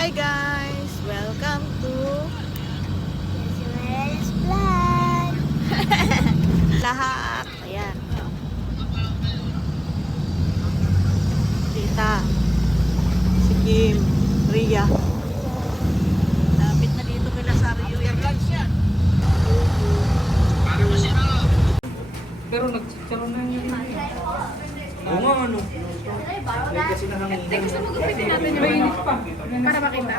Hi guys! Welcome to Ismael's Vlog! Lahat! Ayan. Tita. Si Kim. Ria. Lapit na dito kila Sario. Pero nagchicharon na yun. Oo nga, ano? May kasi nangangin. Gusto mo gawin natin yung mainit pa. Para makita.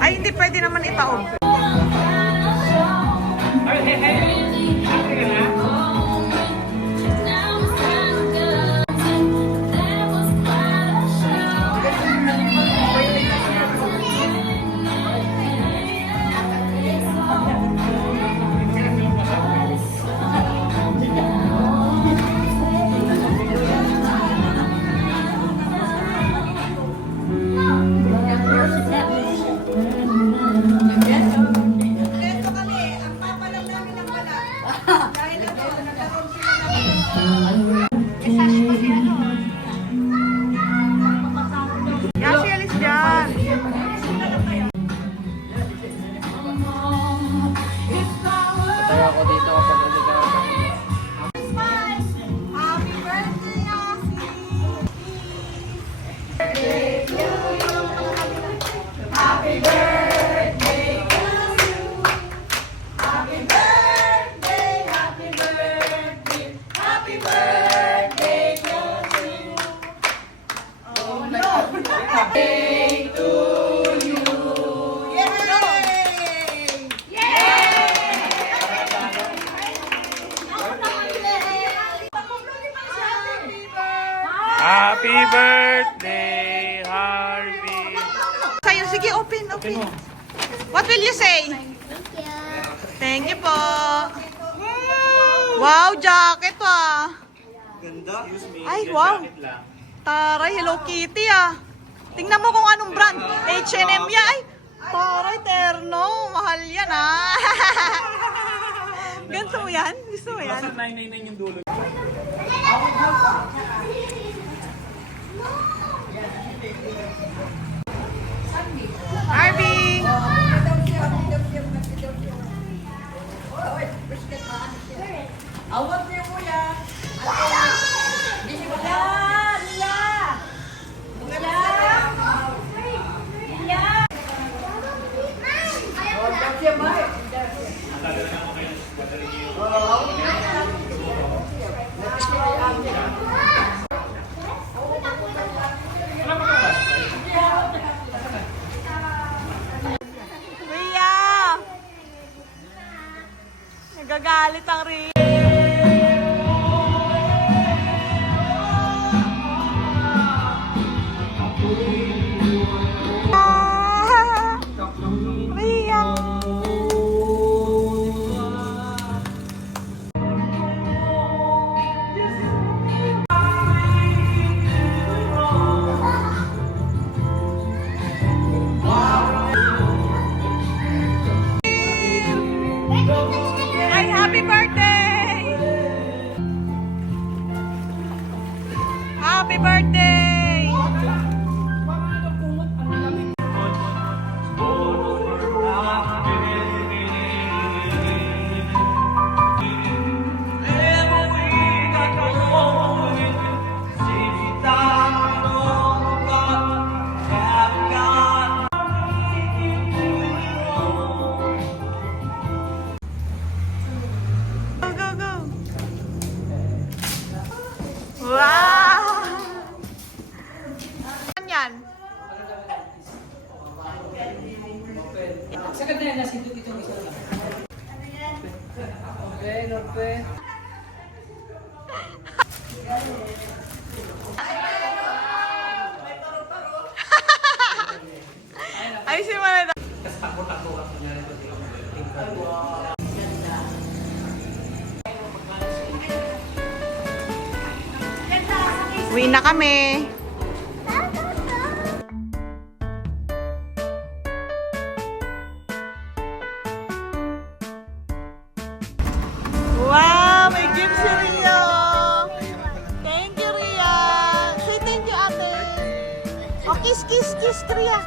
Ay, hindi pwede naman itaob. Ay, hey, hey. Ate ka na? Yashi, alis dyan. Katawa ko dito kapag Happy birthday, Yashi! Happy birthday to you. Happy birthday, happy birthday, happy birthday to you. Oh no! Birthday to you. Yay! Happy birthday, Harvey! Sa'yo, sige, open. What will you say? Thank you po. Wow, jacket Ganda. Excuse me. Ay, wow. Taray, Hello Kitty Tingnan mo kung anong brand. H&M yan. Ay, taray, terno. Mahal yan Ganito mo yan? Gusto mo yan? Nasa 999 yung dulo. Harvey! Awat niyo po yan. Hindi ko yan. Ria! Nagagalit ang Ria. Ria! Ay, happy birthday! Happy birthday! Go, go, go! Wow! Ano yan? Sa kanya na sindot itong isa lang. Okay. Ayusin mo na. Tapos takbo-takbo ka kanya nito. Uwi na kami. Wow, may gift si Ria. Thank you, Ria. Say thank you, ate. Oh, kiss, Ria.